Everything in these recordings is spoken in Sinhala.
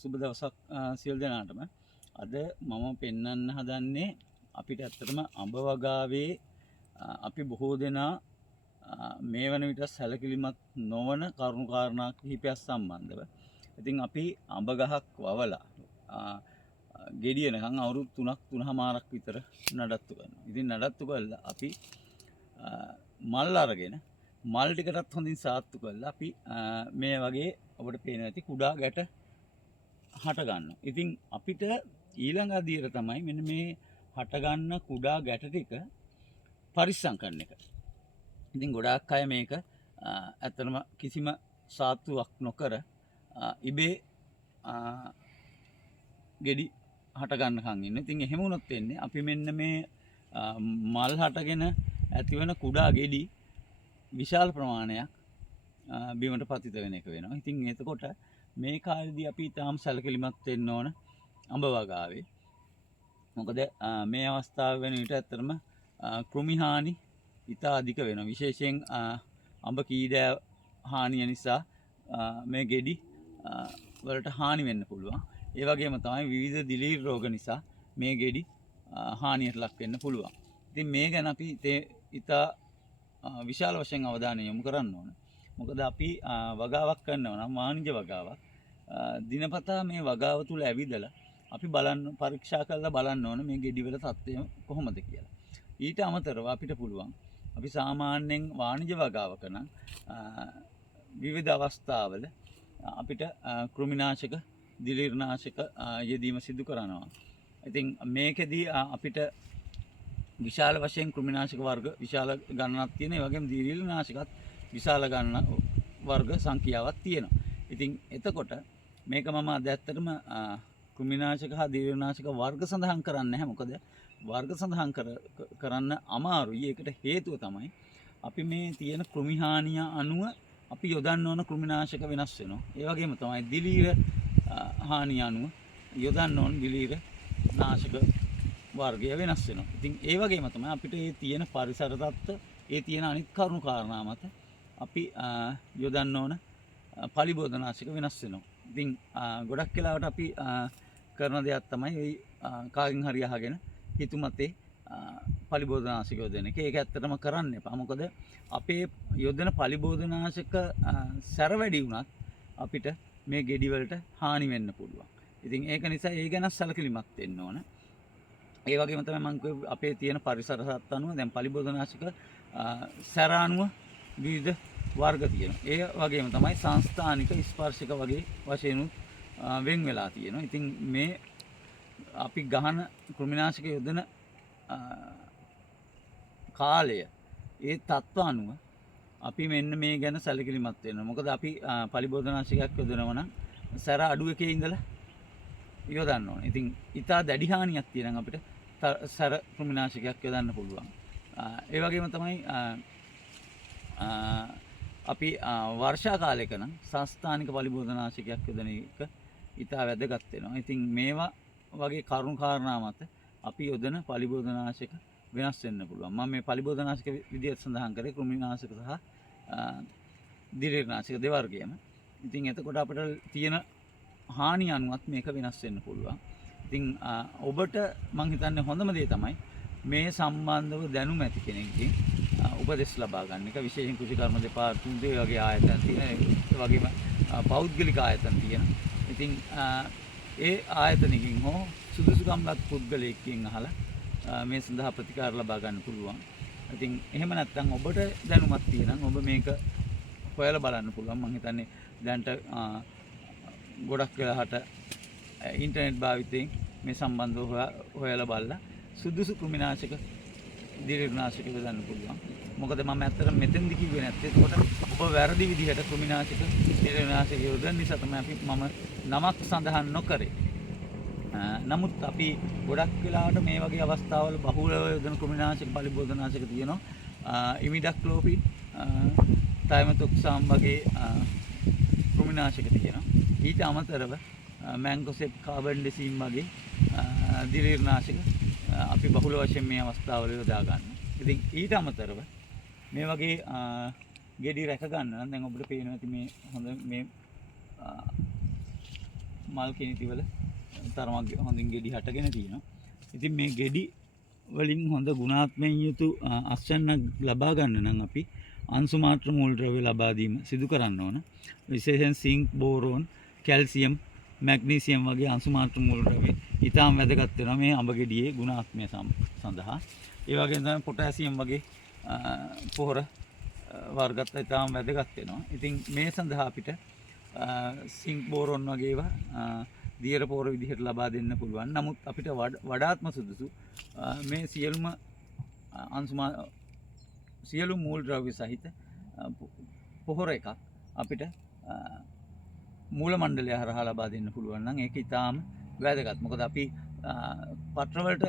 සුබ දවසක් සියලු දෙනාටම. අද මම පෙන්වන්න හදන්නේ අපිට ඇත්තටම අඹ වගාවේ අපි බොහෝ දෙනා මේ වන විට සැලකිලිමත් නොවන කරුණු කාරණා කිහිපයක් සම්බන්ධව. ඉතින් අපි අඹ ගහක් වවලා ගෙඩියනකන් අවුරුදු 3.5 විතර නඩත්තු කරනවා. ඉතින් නඩත්තු කළා අපි මල් අරගෙන මල් ටිකටත් හොඳින් සාත්තු කරලා අපි මේ වගේ ඔබට පේන ඇති කුඩා ගැට හට ගන්නවා. ඉතින් අපිට ඊළඟ අදියර තමයි මෙන්න මේ හට ගන්න කුඩා ගැට ටික පරිස්සම් කරන එක. ඉතින් ගොඩාක් අය මේක ඇත්තටම කිසිම සාත්තුවක් නොකර ඉබේ ගෙඩි හට ගන්නකන් ඉන්න. ඉතින් එහෙම වුණොත් වෙන්නේ අපි මෙන්න මේ මල් හටගෙන ඇතිවන කුඩා ගෙඩි විශාල ප්‍රමාණයක් බිමට පතිත වෙන එක වෙනවා. ඉතින් එතකොට මේ කාලෙදී අපි තාම සැලකිලිමත් වෙන්න ඕන අඹ වගාවේ. මොකද මේ අවස්ථාව වෙන විට ඇත්තටම කෘමි හානි ඉතා අධික වෙනවා. විශේෂයෙන් අඹ කීඩෑ හානිය නිසා මේ ගෙඩි වලට හානි වෙන්න පුළුවන්. ඒ වගේම තමයි විවිධ දිලීර රෝග නිසා මේ ගෙඩි හානියට ලක් වෙන්න පුළුවන්. ඉතින් මේ ගැන අපි ඉතා විශාල වශයෙන් අවධානය යොමු කරන්න ඕන. මොකද අපි වගාවක් කරනවා නම් වාණිජ වගාවක් දිනපතා මේ වගාව තුල ඇවිදලා අපි බලන්න පරීක්ෂා කරලා බලන්න ඕන මේ ගෙඩි වල තත්ත්වය කොහොමද කියලා. ඊට අමතරව අපිට පුළුවන් අපි සාමාන්‍යයෙන් වාණිජ වගාවක නම් විවිධ අවස්ථාවල අපිට කෘමිනාශක දිලීරනාශක යෙදීම සිදු කරනවා. ඉතින් මේකෙදී අපිට විශාල වශයෙන් කෘමිනාශක වර්ග විශාල ගණනක් තියෙන. ඒ වගේම දිලීරනාශකත් විශාල ගණන වර්ග සංඛ්‍යාවක් තියෙනවා. ඉතින් එතකොට මේක මම අද ඇත්තටම කෘමිනාශක හා දිලීරනාශක වර්ග සඳහන් කරන්නේ නැහැ. මොකද වර්ග සඳහන් කරන්න අමාරුයි. ඒකට හේතුව තමයි අපි මේ තියෙන කෘමි හානිය අනුව අපි යොදන්න ඕන කෘමිනාශක වෙනස් වෙනවා. ඒ වගේම තමයි දිලීර හානිය අනුව යොදන්න ඕන දිලීර නාශක වර්ගය වෙනස් වෙනවා. ඉතින් ඒ වගේම තමයි අපිට මේ තියෙන පරිසර තත්ත්ව, ඒ තියෙන අනිත් කරුණු කාරණා මත අපි යොදන්න ඕන පලිබෝධනාශක වෙනස් වෙනවා. ඉතින් ගොඩක් වෙලාවට අපි කරන දෙයක් තමයි කාගෙන් හරි අහගෙන හිතුමතේ පලිබෝධනාශක යොදන එක. ඒක ඇත්තටම කරන්න එපා. මොකද අපේ යොදන පලිබෝධනාශක සැර වැඩි වුණත් අපිට මේ ගෙඩි වලට හානි වෙන්න පුළුවන්. ඉතින් ඒක නිසා ඒ ගැන සැලකිලිමත් වෙන්න ඕන. ඒ වගේම තමයි මම අපේ තියෙන පරිසර සත්ත්ව අනුව දැන් පලිබෝධනාශක සැර අනුව විවිධ වර්ග තියෙනවා. ඒ වගේම තමයි සංස්ථානික ස්පර්ශක වගේ වශයෙන් වෙන් වෙලා තියෙනවා. ඉතින් මේ අපි ගහන කෘමිනාශක යොදන කාලය ඒ තත්ත්ව අනුව අපි මෙන්න මේ ගැන සැලකිලිමත් වෙනවා. මොකද අපි පලිබෝධනාශකයක් යොදනවා නම් සැර අඩු එකේ ඉඳලා යොදන්න ඕනේ. ඉතින් ඉතා දැඩි හානියක් තියෙනවා අපිට සැර කෘමිනාශකයක් යොදන්න පුළුවන්. ඒ වගේම තමයි අපි වර්ෂා කාලයක නම් සංස්ථානික පලිබෝධනාශකයක් යොදන එක ඉතා වැදගත් වෙනවා. ඉතින් මේවා වගේ කරුණු කාරණා මත අපි යොදන පලිබෝධනාශක වෙනස් වෙන්න පුළුවන්. මම මේ පලිබෝධනාශක විදිහට සඳහන් කරේ කෘමිනාශක සහ දිලීරනාශක දෙවර්ගයම. ඉතින් එතකොට අපිට තියෙන හානි අනුවත් මේක වෙනස් වෙන්න පුළුවන්. ඉතින් ඔබට මම හිතන්නේ හොඳම දේ තමයි මේ සම්බන්ධව දැනුම ඇති කෙනෙක්ගෙන් උපදෙස් ලබා ගන්න එක. විශේෂයෙන් කෘෂිකර්ම දෙපාර්තමේන්තුවේ වගේ ආයතන තියෙන, ඒ වගේම පෞද්ගලික ආයතන තියෙන. ඉතින් ඒ ආයතනකින් හෝ සුදුසුකම්ලත් පුද්ගලයෙක්ගෙන් අහලා මේ සඳහා ප්‍රතිකාර ලබා ගන්න පුළුවන්. ඉතින් එහෙම නැත්නම් ඔබට දැනුමක් තියෙනම් ඔබ මේක හොයලා බලන්න පුළුවන්. මම හිතන්නේ දැන්ට ගොඩක් වෙලාවට ඉන්ටර්නෙට් භාවිතයෙන් මේ සම්බන්ධව හොයලා බලලා සුදුසු කෘමිනාශක දිලීරනාශක යොදන්න පුළුවන්. මොකද මම ඇත්තටම මෙතෙන්දි කිව්වේ නැත්තේ ඒකට ඔබ වැරදි විදිහට කෘමිනාශක දිලීරනාශක යොදන නිසා තමයි අපි නමක් සඳහන් නොකරේ. නමුත් අපි ගොඩක් වෙලාවට මේ වගේ අවස්ථාවල බහුලව යොදන කෘමිනාශක පලිබෝධනාශක තියෙනවා. ඉමිඩක්ලෝපිඩ්, තයිමතොක්සාම් වගේ කෘමිනාශක තියෙනවා. ඊට අමතරව මැන්ගොසෙප්, කාබන්ඩෙසිම් වගේ දිලීරනාශක අපි බහුල වශයෙන් මේ අවස්ථාවල යොදා ගන්නවා. ඉතින් ඊට අමතරව මේ වගේ ගෙඩි රැක ගන්න නම් දැන් ඔබට පේනවා ඇති මේ හොඳ මේ මල් කිනිතිවල තරමක් හොඳින් ගෙඩි හටගෙන තියෙනවා. ඉතින් මේ ගෙඩි වලින් හොඳ ගුණාත්මයෙන් යුතු අස්වැන්නක් ලබා ගන්න නම් අපි අංශු මාත්‍ර මූලද්‍රව්‍ය ලබා දීම සිදු කරන්න ඕන. විශේෂයෙන් සිංක්, බෝරෝන්, කැල්සියම්, මැග්නීසියම් වගේ අංශු මාත්‍ර මූලද්‍රව්‍ය ඊටාම වැදගත් වෙනවා මේ අඹ ගෙඩියේ ගුණාත්මය සඳහා. ඒ වගේම තමයි පොටෑසියම් වගේ පොහොර වර්ගත් ඊටාම වැදගත් වෙනවා. ඉතින් මේ සඳහා අපිට සිංක්, බෝරෝන් වගේ ඒවා දියර පොහොර විදිහට ලබා දෙන්න පුළුවන්. නමුත් අපිට වඩාත්ම සුදුසු මේ සියලු මූලද්‍රව්‍ය සහිත පොහොර එකක් අපිට මූල මණ්ඩලය හරහා ලබා දෙන්න පුළුවන් නම් ඒක ඊටාම වැදගත්. මොකද අපි පත්‍රවලට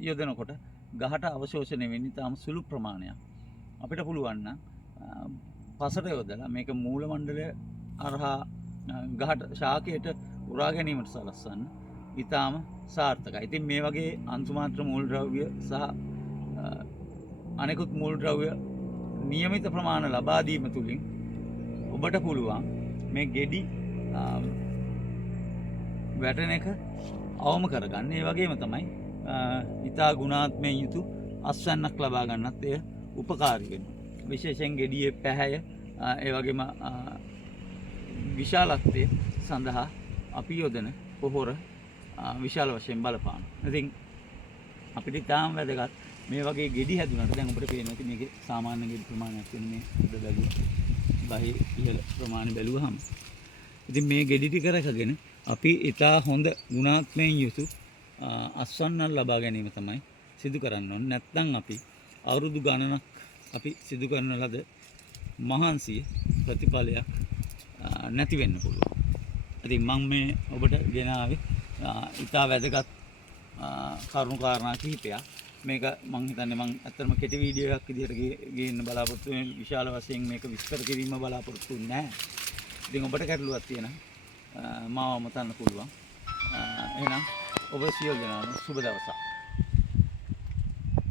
යොදනකොට ගහට අවශෝෂණය වෙන්නේ ඊටාම සුළු ප්‍රමාණයක්. අපිට පුළුවන් නම් පසට යොදලා මේක මූල මණ්ඩලය හරහා ගහට ශාකයට උරා ගැනීමට සලස්වන්න ඊටාම සාර්ථකයි. ඉතින් මේ වගේ අංශු මාත්‍ර මූලද්‍රව්‍ය සහ අනෙකුත් මූලද්‍රව්‍ය નિયમિત ප්‍රමාණ ලබා දීම තුලින් ඔබට පුළුවන් මේ ගෙඩි වැටෙන එක අවම කරගන්න. ඒ වගේම තමයි ඊතා ගුණාත්මයෙන් යුතු අස්වැන්නක් ලබා ගන්නත් එය උපකාරී වෙනවා. විශේෂයෙන් ගෙඩියේ පැහැය ඒ වගේම විශාලත්වය සඳහා අපි යොදන පොහොර විශාල වශයෙන් බලපාන. ඉතින් අපිට තාම වැදගත් මේ වගේ ගෙඩි හැදුනට දැන් අපිට පේනවා මේකේ සාමාන්‍ය ගෙඩි ප්‍රමාණයක් වෙන මේ උඩ බැලුවා. බහි ඉහළ ප්‍රමාණය බැලුවහම ඉතින් මේ ගෙඩි ටික රැකගෙන අපි ඊටා හොඳ ගුණාත්මයෙන් යුතු අස්වැන්නක් ලබා ගැනීම තමයි සිදු කරන්න ඕනේ. නැත්නම් අපි අවුරුදු ගණනක් අපි සිදු කරන ලද මහන්සිය ප්‍රතිඵලයක් නැති වෙන්න පුළුවන්. ඉතින් මම මේ ඔබට ගෙනාවේ ඊටා වැදගත් කරුණු කාරණා කිහිපයක්. මේක මම හිතන්නේ මම ඇත්තටම කෙටි වීඩියෝ එකක් විදිහට ගේන්න බලාපොරොත්තු වෙන විශාල වශයෙන් මේක විස්තර කිරීම බලාපොරොත්තු වෙන්නේ නැහැ. ඉතින් ඔබට ගැටලුවක් තියෙනවා මාව මතන්න පුළුවන්. එහෙනම් ඔබ සියලු දෙනාම සුබ දවසක්.